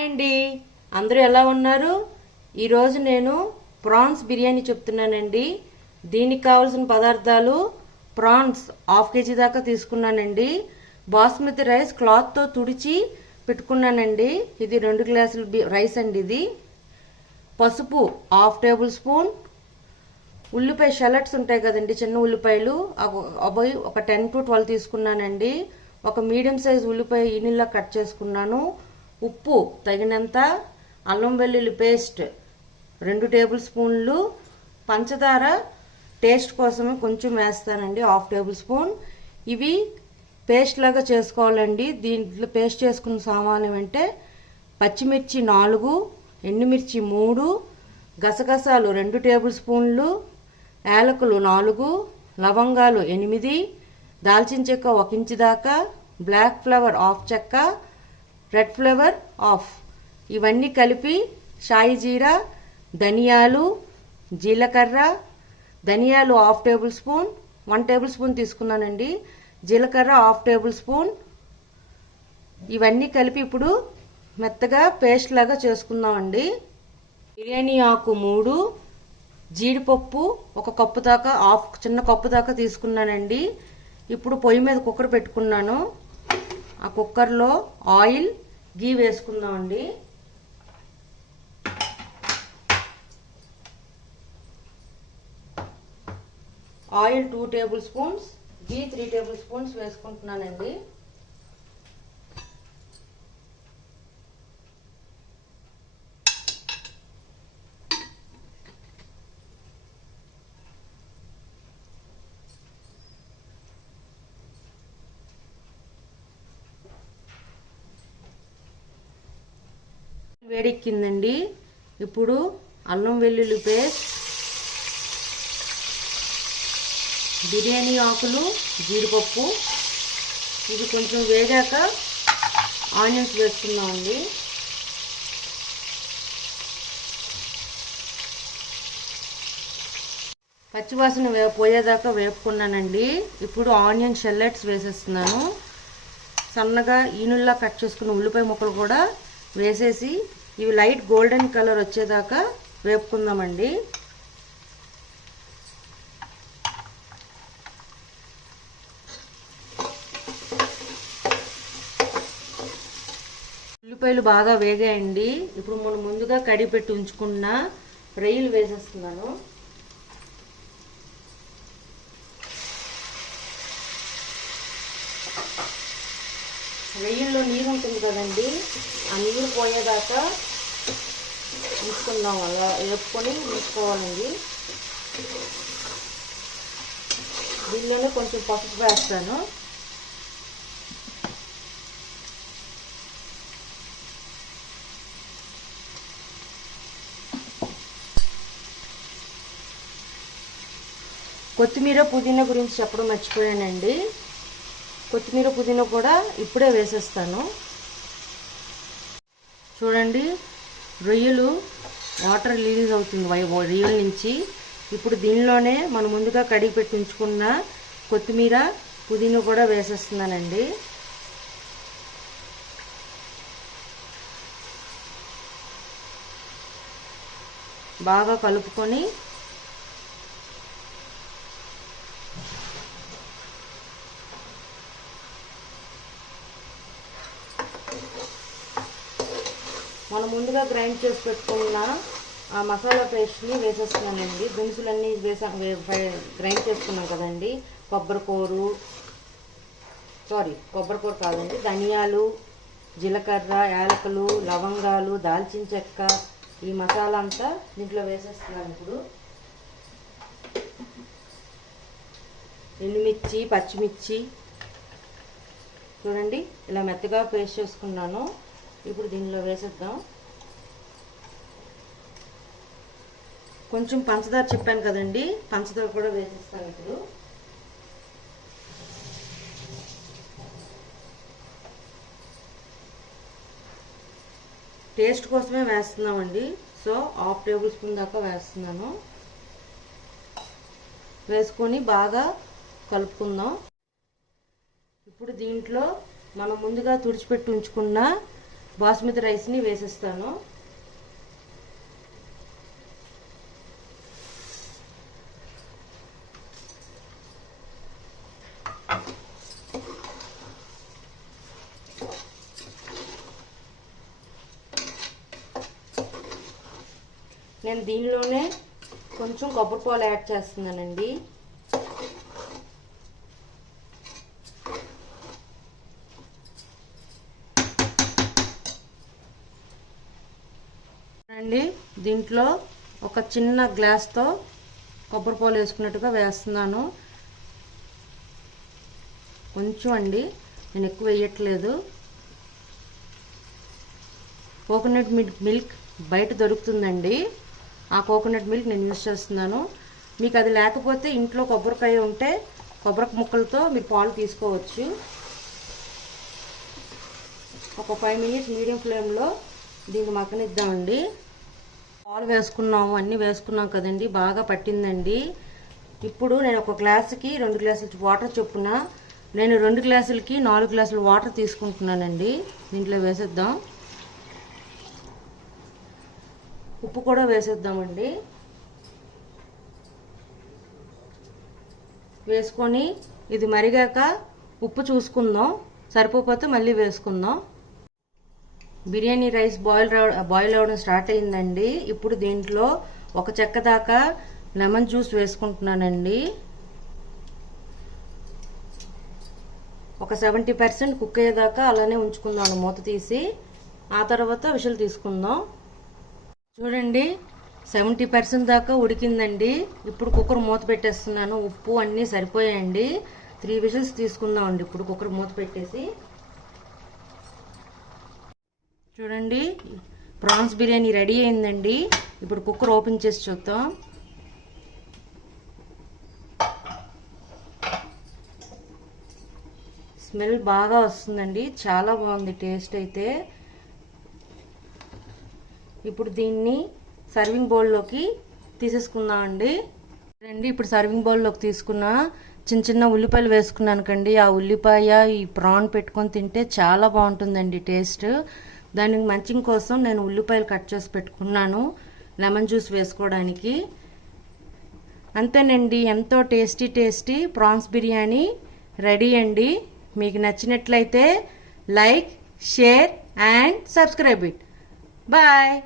Hi అండి, అందరూ ఎలా ఉన్నారు? ఈరోజు నేను ప్రాన్స్ బిర్యానీ చెప్తున్నానండి. దీనికి కావాల్సిన పదార్థాలు: ప్రాన్స్ హాఫ్ కేజీ దాకా తీసుకున్నానండి. బాస్మతి రైస్ క్లాత్తో తుడిచి పెట్టుకున్నానండి. ఇది 2 గ్లాసుల రైస్ అండి. ఇది పసుపు హాఫ్ టేబుల్ స్పూన్, ఉల్లిపాయ షెలట్స్ ఉంటాయి కదండి, చిన్న ఉల్లిపాయలు, అవి ఒక 10 to 12 తీసుకున్నానండి. ఒక మీడియం సైజ్ ఉల్లిపాయ ఈనిల్లా కట్ చేసుకున్నాను. ఉప్పు తగినంత, అల్లం వెల్లుల్లి పేస్ట్ 2 టేబుల్ స్పూన్లు, పంచదార టేస్ట్ కోసమే కొంచెం వేస్తానండి, హాఫ్ టేబుల్ స్పూన్. ఇవి పేస్ట్ లాగా చేసుకోవాలండి. దీంట్లో పేస్ట్ చేసుకున్న సామాను అంటే పచ్చిమిర్చి 4, ఎండుమిర్చి 3, గసగసాలు 2 టేబుల్ స్పూన్లు, యాలకులు 4, లవంగాలు 8, దాల్చిన చెక్క 1 ఇంచు దాకా, బ్లాక్ ఫ్లవర్ హాఫ్ చెక్క, రెడ్ ఫ్లవర్ హాఫ్. ఇవన్నీ కలిపి షాయి జీరా, ధనియాలు, జీలకర్ర, ధనియాలు half table spoon, 1 table spoon తీసుకున్నానండి. జీలకర్ర హాఫ్ టేబుల్ స్పూన్. ఇవన్నీ కలిపి ఇప్పుడు మెత్తగా పేస్ట్ లాగా చేసుకుందామండి. బిర్యానీ ఆకు 3, జీడిపప్పు 1 కప్పు దాకా, చిన్న కప్పు దాకా తీసుకున్నానండి. ఇప్పుడు పొయ్యి మీద కుక్కర్ పెట్టుకున్నాను. ఆ కుక్కర్లో ఆయిల్, గీ వేసుకుందామండి. ఆయిల్ 2 టేబుల్ స్పూన్స్, గీ 3 టేబుల్ స్పూన్స్ వేసుకుంటున్నానండి. వేడెక్కిందండి. ఇప్పుడు అల్లం వెల్లుల్లి పేస్ట్, బిర్యానీ ఆకులు, జీడిపప్పు, ఇది కొంచెం వేగాక ఆనియన్స్ వేసుకుందామండి. పచ్చివాసన పోయేదాకా వేపుకున్నానండి. ఇప్పుడు ఆనియన్ షెల్లెట్స్ వేసేస్తున్నాను. సన్నగా ఈనుల్లా కట్ చేసుకున్న ఉల్లిపాయ ముక్కలు కూడా వేసేసి ఇవి లైట్ గోల్డెన్ కలర్ వచ్చేదాకా వేపుకుందామండి. ఉల్లిపాయలు బాగా వేగాయండి. ఇప్పుడు మనం ముందుగా కడిగి పెట్టి ఉంచుకున్న రొయ్యలు వేసేస్తున్నాను. రొయ్యల్లో నీరు ఉంటుంది కదండి, ఆ నీరు పోయేదాకా ఉంచుకుందాం. అలా వేపుకొని ఉంచుకోవాలండి. దీనిలోనే కొంచెం పసుపు వేస్తాను. కొత్తిమీర, పుదీనా గురించి చెప్పడం మర్చిపోయానండి. కొత్తిమీర, పుదీనా కూడా ఇప్పుడే వేసేస్తాను. చూడండి, రొయ్యలు వాటర్ రిలీజ్ అవుతుంది రొయ్యల నుంచి. ఇప్పుడు దీనిలోనే మనం ముందుగా కడిగి పెట్టి ఉంచుకున్న కొత్తిమీర, పుదీనా కూడా వేసేస్తున్నానండి. బాగా కలుపుకొని మనం ముందుగా గ్రైండ్ చేసి పెట్టుకున్న ఆ మసాలా పేస్ట్ని వేసేస్తున్నానండి. దినుసులన్నీ గ్రైండ్ చేసుకున్నాం కదండి. కొబ్బరికూర కాదండి, ధనియాలు, జీలకర్ర, యాలకులు, లవంగాలు, దాల్చిన చెక్క, ఈ మసాలా అంతా దీంట్లో వేసేస్తున్నాను. ఇప్పుడు ఎండుమిర్చి, పచ్చిమిర్చి చూడండి ఇలా మెత్తగా పేస్ట్ చేసుకున్నాను. ఇప్పుడు దీనిలో వేసేద్దాం. కొంచెం పంచదార చెప్పాను కదండి, పంచదార కూడా వేసేస్తాను. ఇప్పుడు టేస్ట్ కోసమే వేస్తున్నామండి. సో హాఫ్ టేబుల్ స్పూన్ దాకా వేస్తున్నాను. వేసుకొని బాగా కలుపుకుందాం. ఇప్పుడు దీంట్లో మనం ముందుగా తుడిచిపెట్టి ఉంచుకున్న బాస్మతి రైస్ని వేసేస్తాను. నేను దీనిలోనే కొంచెం కొబ్బరి పాలు యాడ్ చేస్తున్నానండి. దీంట్లో ఒక చిన్న గ్లాస్తో కొబ్బరి పాలు వేసుకున్నట్టుగా వేస్తున్నాను. కొంచెం అండి, నేను ఎక్కువ వేయట్లేదు. కోకోనట్ మిల్క్ బయట దొరుకుతుందండి, ఆ కోకోనట్ మిల్క్ నేను యూజ్ చేస్తున్నాను. మీకు అది లేకపోతే ఇంట్లో కొబ్బరికాయ ఉంటే కొబ్బరి ముక్కలతో మీరు పాలు తీసుకోవచ్చు. ఒక 5 మినిట్స్ మీడియం ఫ్లేమ్లో దీన్ని మగ్గనిద్దామండి. పాలు వేసుకున్నాము, అన్నీ వేసుకున్నాం కదండి, బాగా పట్టిందండి. ఇప్పుడు నేను ఒక గ్లాసుకి 2 గ్లాసులు వాటర్ చొప్పున నేను 2 గ్లాసులకి 4 గ్లాసులు వాటర్ తీసుకుంటున్నానండి. దీంట్లో వేసేద్దాం. ఉప్పు కూడా వేసేద్దామండి. వేసుకొని ఇది మరిగాక ఉప్పు చూసుకుందాం, సరిపోతే మళ్ళీ వేసుకుందాం. బిర్యానీ రైస్ బాయిల్ అవ్వడం స్టార్ట్ అయిందండి. ఇప్పుడు దీంట్లో ఒక చెక్క దాకా లెమన్ జ్యూస్ వేసుకుంటున్నానండి. ఒక 70% కుక్ అయ్యేదాకా అలానే ఉంచుకుందాం మూత తీసి. ఆ తర్వాత విషల్ తీసుకుందాం. చూడండి, 70% దాకా ఉడికిందండి. ఇప్పుడు కుక్కర్ మూత పెట్టేస్తున్నాను. ఉప్పు అన్నీ సరిపోయాయండి. 3 విజిల్స్ తీసుకుందామండి. ఇప్పుడు కుక్కర్ మూత పెట్టేసి చూడండి, ప్రాన్స్ బిర్యానీ రెడీ అయిందండి. ఇప్పుడు కుక్కర్ ఓపెన్ చేసి చూద్దాం. స్మెల్ బాగా వస్తుందండి, చాలా బాగుంది టేస్ట్ అయితే. ఇప్పుడు దీన్ని సర్వింగ్ బౌల్లోకి తీసేసుకుందామండి. ఇప్పుడు సర్వింగ్ బౌల్లోకి తీసుకున్న చిన్న చిన్న ఉల్లిపాయలు వేసుకున్నాను కండి. ఆ ఉల్లిపాయ ఈ ప్రాన్ పెట్టుకొని తింటే చాలా బాగుంటుందండి టేస్ట్. దానికి మంచింగ్ కోసం నేను ఉల్లిపాయలు కట్ చేసి పెట్టుకున్నాను లెమన్ జ్యూస్ వేసుకోవడానికి. అంతేనండి, ఎంతో టేస్టీ ప్రాన్స్ బిర్యానీ రెడీ అండి. మీకు నచ్చినట్లయితే like, share and subscribe it. Bye.